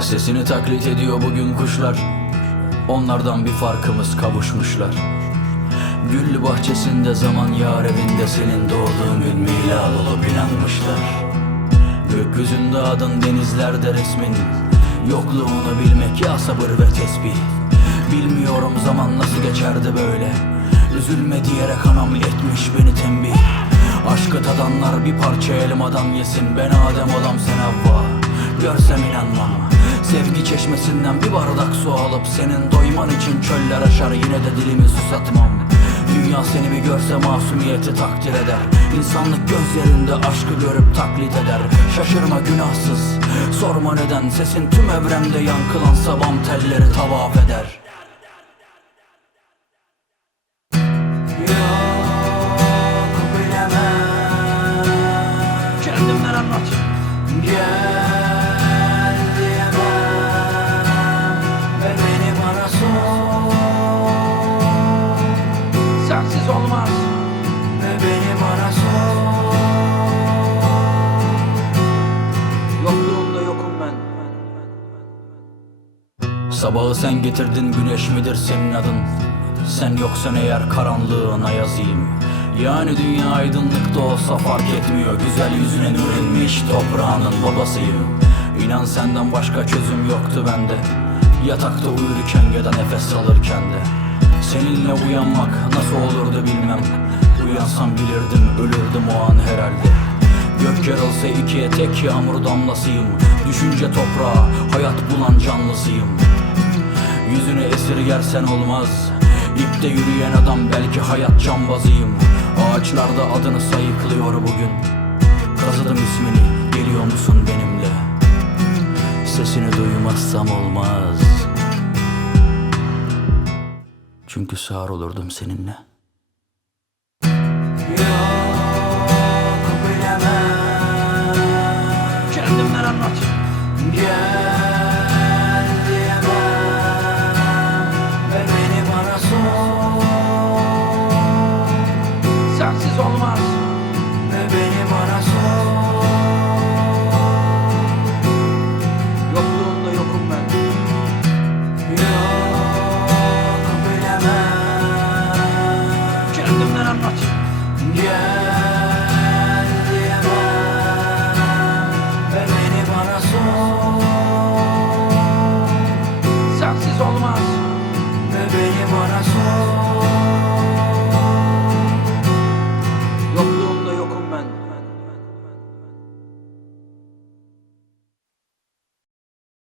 Sesini taklit ediyor bugün kuşlar. Onlardan bir farkımız kavuşmuşlar. Güllü bahçesinde zaman yar evinde Senin doğduğun gün milad olup inanmışlar. Gökyüzünde adın denizlerde resmin. Yokluğunu bilmek ya sabır ve tesbih. Bilmiyorum zaman nasıl geçerdi böyle. Üzülme diyerek anam etmiş beni tembih. Aşkı tadanlar bir parça elmadan yesin. Ben Adem olam sen Havva. Görsem inanmam çeşmesinden bir bardak su alıp Senin doyman için çöller aşar. Yine de dilimi susatmam. Dünya seni bir görse masumiyeti takdir eder. İnsanlık gözlerinde aşkı görüp taklit eder. Şaşırma günahsız. Sorma neden. Sesin tüm evremde yankılansa Bam telleri tavaf eder Sabahı sen getirdin güneş midir senin adın? Sen yoksan eğer karanlığına yazayım. Yani dünya aydınlıkta olsa fark etmiyor. Güzel yüzüne nur inmiş toprağının babasıyım. İnan senden başka çözüm yoktu bende. Yatakta uyurken ya da nefes alırken de. Seninle uyanmak nasıl olurdu bilmem. Uyansam bilirdim ölürdüm o an herhalde. Gök yarılsa ikiye tek yağmur damlasıyım. Düşünce toprağa hayat bulan canlısıyım Yüzünü esirgersen olmaz. İpte yürüyen adam belki hayat cambazıyım. Ağaçlarda adını sayıklıyor bugün. Kazıdım ismini geliyor musun benimle? Sesini duymazsam olmaz. Çünkü sağır olurdum seninle. Yok bilemem. Kendimden anlat. Gel. Yangından anlat.